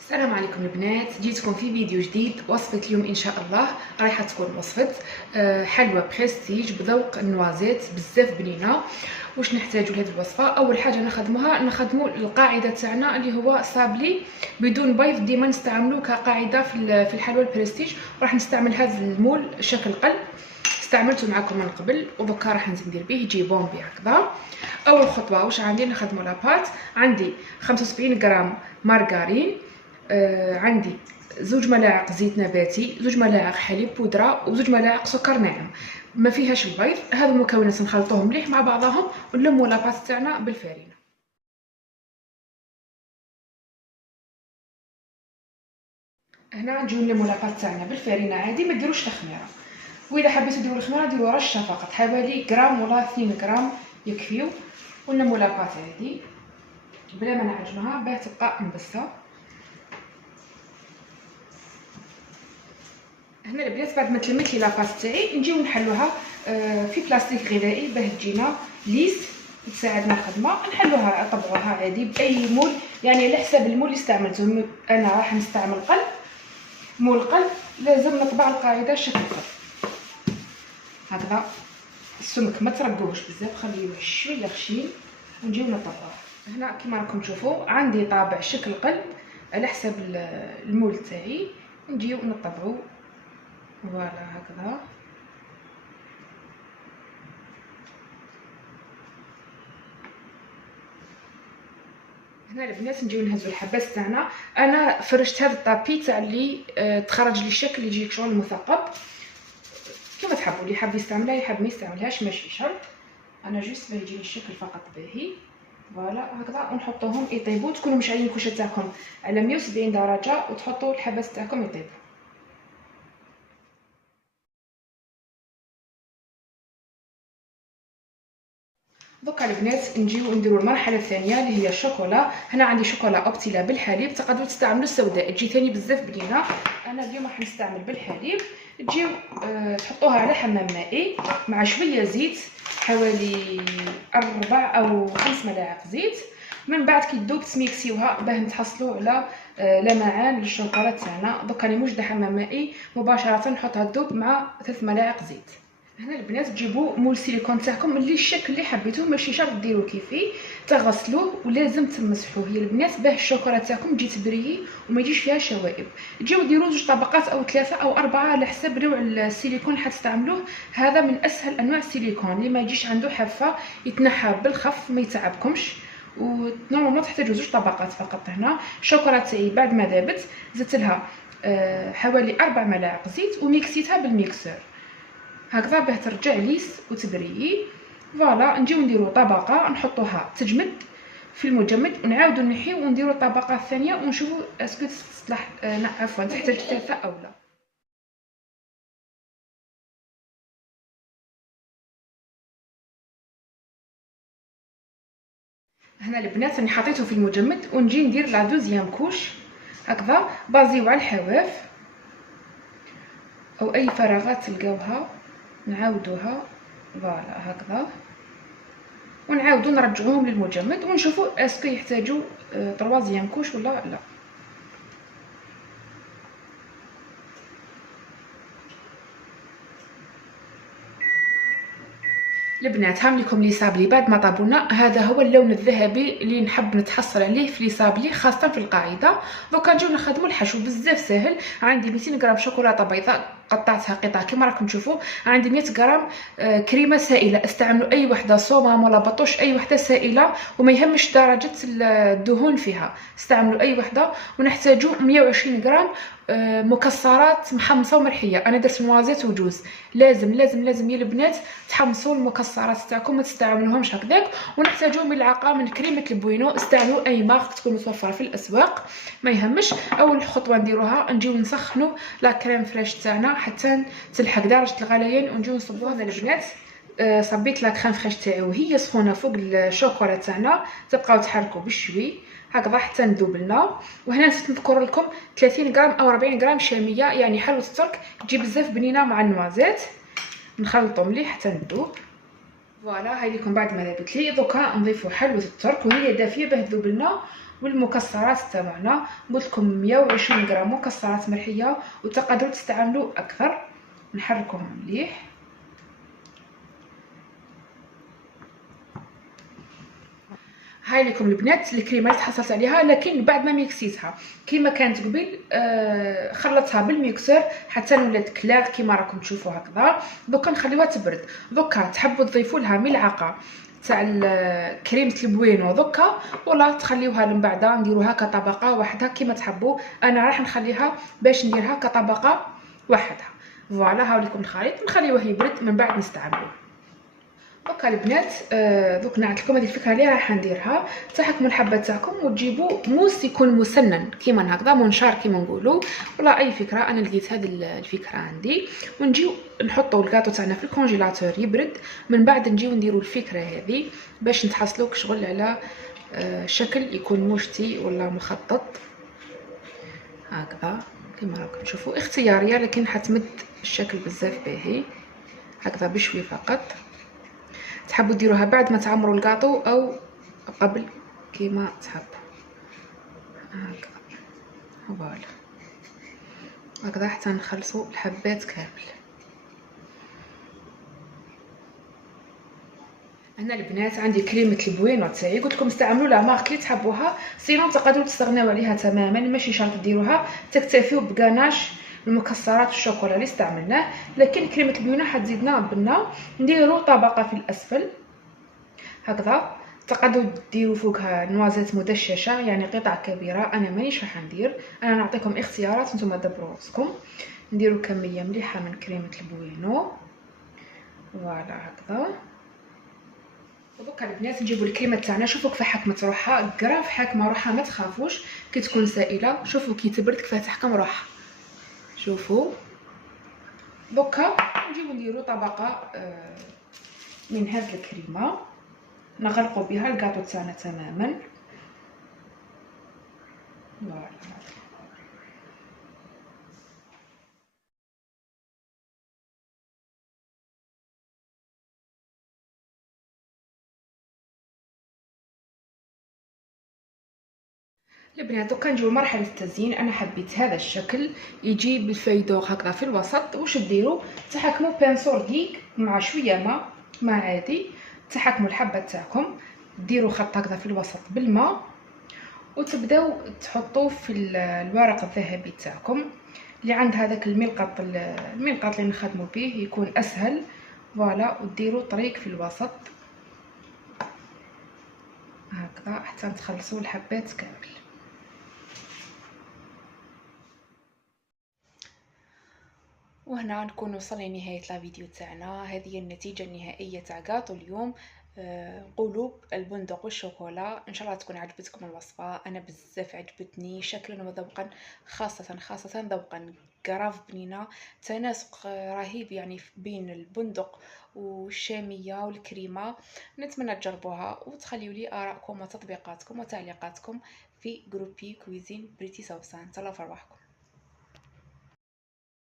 السلام عليكم البنات، جيتكم في فيديو جديد. وصفة اليوم ان شاء الله رايحه تكون وصفه حلوى بريستيج بذوق النوازيت، بزاف بنينه. واش نحتاجوا لهذه الوصفه؟ اول حاجه نخدموا القاعده تاعنا اللي هو صابلي بدون بيض. ديما نستعملوه كقاعده في الحلوى البريستيج. راح نستعمل هذا المول شكل قلب، استعملته معكم من قبل ودوكا راح نزيد ندير به يجي بومبي هكذا. اول خطوه واش عندي؟ نخدموا لاباط. عندي 75 غرام مارغرين، عندي 2 ملاعق زيت نباتي، 2 ملاعق حليب بودره، و2 ملاعق سكر ناعم ما فيهاش البيض. هذو المكونات نخلطوهم مليح مع بعضهم ونلموا لاباط تاعنا بالفارينه. هنا نجيو نلموا لاباط تاعنا بالفارينه عادي، ما ديروش الخميره. واذا حبيتو ديروا الخميره ديروا رشه فقط، حوالي غرام ولا 2 غرام يكفيو. ونلموا لاباط عادي بلا ما نعجنوها باه تبقى مبسه. هنا البنات بعد ما تلميت لي لاباط تاعي نجيو نحلوها في بلاستيك غذائي باه تجينا ليس، تساعدنا الخدمه. نحلوها طبعوها عادي باي مول، يعني على حساب المول اللي استعملته. انا راح نستعمل قلب، مول قلب لازم نطبع القاعده شكل قلب هكذا. السمك ما ترقوهش بزاف، خليوه شويه خشين ونجيو نطبعوه. هنا كما راكم تشوفوا عندي طابع شكل قلب على حساب المول تاعي، نجيو نطبعو فوالا هكذا. هنا البنات نجيو نهزو الحبات تاعنا. انا فرشت هذا الطابي تاع اللي تخرج لي الشكل اللي يجيك شغل مثقب كما تحبوا. اللي حاب يستعملها يحب ما يستعملهاش ماشي شرط. انا جوست باه يجيني الشكل فقط باهي فوالا هكذا. ونحطوهم يطيبوا. تكونوا مشعلين الكوشه تاعكم على 170 درجه وتحطوا الحبات تاعكم يطيبوا. دوكا البنات نجيو نديرو المرحله الثانيه اللي هي الشوكولا. هنا عندي شوكولا اوبتيلا بالحليب، تقدروا تستعملوا السوداء تجي ثاني بزاف بنينه. انا اليوم راح نستعمل بالحليب. تجيو تحطوها على حمام مائي مع شويه زيت، حوالي 4 أو 5 ملاعق زيت. من بعد كي تذوب تميكسيوها باه نتحصلوا على لمعان للشوكولا تاعنا. دوكا راني موجده حمام مائي مباشره نحطها تذوب مع 3 ملاعق زيت. هنا البنات تجيبوا مول سيليكون تاعكم اللي الشكل اللي حبيتوه، ماشي شرط ديروا كيفي، تغسلوه ولازم تمسحوه يا البنات باه الشوكولا تاعكم تجي تبريي وما يجيش فيها شوائب. تجيو ديروا 2 طبقات او 3 أو 4 على حسب نوع السيليكون اللي حتستعملوه. هذا من اسهل انواع السيليكون اللي ما يجيش عنده حافه، يتنحى بالخف ما يتعبكمش. ونورمالمون تحتاجوا 2 طبقات فقط. هنا الشوكولا تاعي بعد ما ذابت زدت لها حوالي 4 ملاعق زيت وميكسيتها بالميكسور هكذا باه ترجع ليس وتبريي. فوالا نجيو نديرو طبقه نحطوها تجمد في المجمد ونعاودو نحيو ونديرو الطبقه الثانيه ونشوفوا اسكو تصلح عفوا تحتاج ثالثه او لا. هنا البنات راني حطيته في المجمد ونجي ندير لا دوزيام كوش هكذا. بازيو على الحواف او اي فراغات تلقاوها نعاودوها فوالا هكذا، ونعاودو نرجعوهم للمجمد ونشوفوا اسكو يحتاجوا طروازيام كوش ولا لا. البنات هام لكم لي صابلي بعد ما طابونا. هذا هو اللون الذهبي اللي نحب نتحصل عليه في لي صابلي خاصه في القاعده. دوكا نجيو نخدموا الحشو بزاف ساهل. عندي 200 غرام شوكولاته بيضاء قطعتها قطع كما راكم تشوفوا. عندي 100 غرام كريمه سائله، استعملوا اي وحده صومام ولا بطوش، اي وحده سائله وما يهمش درجه الدهون فيها، استعملوا اي وحده. ونحتاجوا 120 غرام مكسرات محمصه ومرحيه. انا درت نوازيت وجوز. لازم لازم لازم يا البنات تحمصوا المكسرات تاعكم ما تستعملوهمش هكذاك. ونحتاجوا ملعقه من كريمه البوينو، استعملوا اي مارك تكون متوفره في الاسواق ما يهمش. اول خطوه نديروها نجيو نسخنوا لا كريم فريش تاعنا حتى تلحق درجه الغليان ونجيو نصبوها. هنا البنات صبيت لا كريم فريش تاعي وهي سخونه فوق الشوكولا تاعنا. تبقاو تحركوا بشوي هكذا حتى نذوب لنا. وهنا نسيت نذكر لكم 30 غرام او 40 غرام شاميه، يعني حلوه الترك تجي بزاف بنينه مع النوازيت. نخلطو مليح حتى نذوب فوالا هاي لكم بعد ما ذابت لي. دوكا نضيفوا حلوه الترك وهي دافيه باه تذوب لنا، والمكسرات تاعنا قلت لكم 120 غرام مكسرات مرحيه وتقدروا تستعملوا اكثر. نحركوهم مليح. هاي لكم البنات الكريمه اللي تحصلت عليها، لكن بعد ما ميكسيتها كيما كانت قبل خلطتها بالميكسر حتى ولات كلاغ كيما راكم تشوفوا هكذا. دوكا نخليوها تبرد. دوكا تحبوا تضيفوا لها ملعقه تاع كريمه البوينو دوكا، ولا تخليوها من بعد نديروها كطبقه وحدها كيما تحبوا. انا راح نخليها باش نديرها كطبقه وحدها. فوالا هاو لكم الخليط نخليوه يبرد من بعد نستعملوه. دوكا البنات دوك نعطيكم لكم هذه الفكره اللي راح نديرها. تحكموا الحبه تاعكم وتجيبوا موس يكون مسنن كيما هكذا منشار كيما نقولوا، ولا اي فكره. انا لقيت هذه الفكره عندي. ونجيو نحطوا الكاطو تاعنا في الكونجيلاتور يبرد، من بعد نجيو نديروا الفكره هذه باش نتحصلوا شغل على شكل يكون مشتي ولا مخطط هكذا كيما راكم تشوفوا. اختياريه لكن حتمد الشكل بزاف باهي هكذا بشوي فقط. تحبوا ديروها بعد ما تعمروا الكاطو او قبل كيما تحبوا هكذا. فوالا هكذا حتى نخلصوا الحبات كامل. انا البنات عندي كريمه البوينو تاعي، قلت لكم استعملوا لا مارك اللي تحبوها، سينو تقدروا تستغناو عليها تماما، ماشي شرط ديروها، تكتفيو بكاناش المكسرات والشوكولا اللي استعملناه. لكن كريمه البوينو حتزيدنا بنا نديروا طبقه في الاسفل هكذا. تقدروا ديروا فوقها نوازات مدششه يعني قطع كبيره، انا مانيش راح ندير، انا نعطيكم اختيارات نتوما دبروا راسكم. نديروا كميه مليحه من كريمه البوينو فوالا هكذا. ودوكا البنات نجيبوا الكريمه تاعنا. شوفوا كيف حكمت روحها، كراف حاكمه روحها ما تخافوش كي تكون سائله. شوفوا كي تبرد كيف تحكم روحها. شوفوا دوكا نجيبوا نديروا طبقه من هذه الكريمه نغلقوا بها الكاطو تاعنا تماما. فوالا البنات دوكا نجيو لمرحله التزيين. انا حبيت هذا الشكل يجي بالفيدور هكذا في الوسط. واش ديروا؟ تحكموا بانسور ديك مع شويه ماء عادي، تحكموا الحبه تاعكم ديروا خط هكذا في الوسط بالماء، وتبداو تحطوه في الورق الذهبي تاعكم اللي عند هذاك الملقط اللي نخدموا به يكون اسهل. فوالا وديروا طريق في الوسط هكذا حتى تخلصوا الحبات كامل. وهنا نكون وصلنا لنهايه الفيديو تاعنا. هذه هي النتيجه النهائيه تاع كاطو اليوم، قلوب البندق والشوكولا. ان شاء الله تكون عجبتكم الوصفه، انا بزاف عجبتني شكلا وذوقا، خاصه ذوقا كراف بنينه، تناسق رهيب يعني بين البندق والشاميه والكريمه. نتمنى تجربوها وتخليوا لي ارائكم وتطبيقاتكم وتعليقاتكم في جروبي كويزين بريتي سوسان. تهلاو في رواحكم.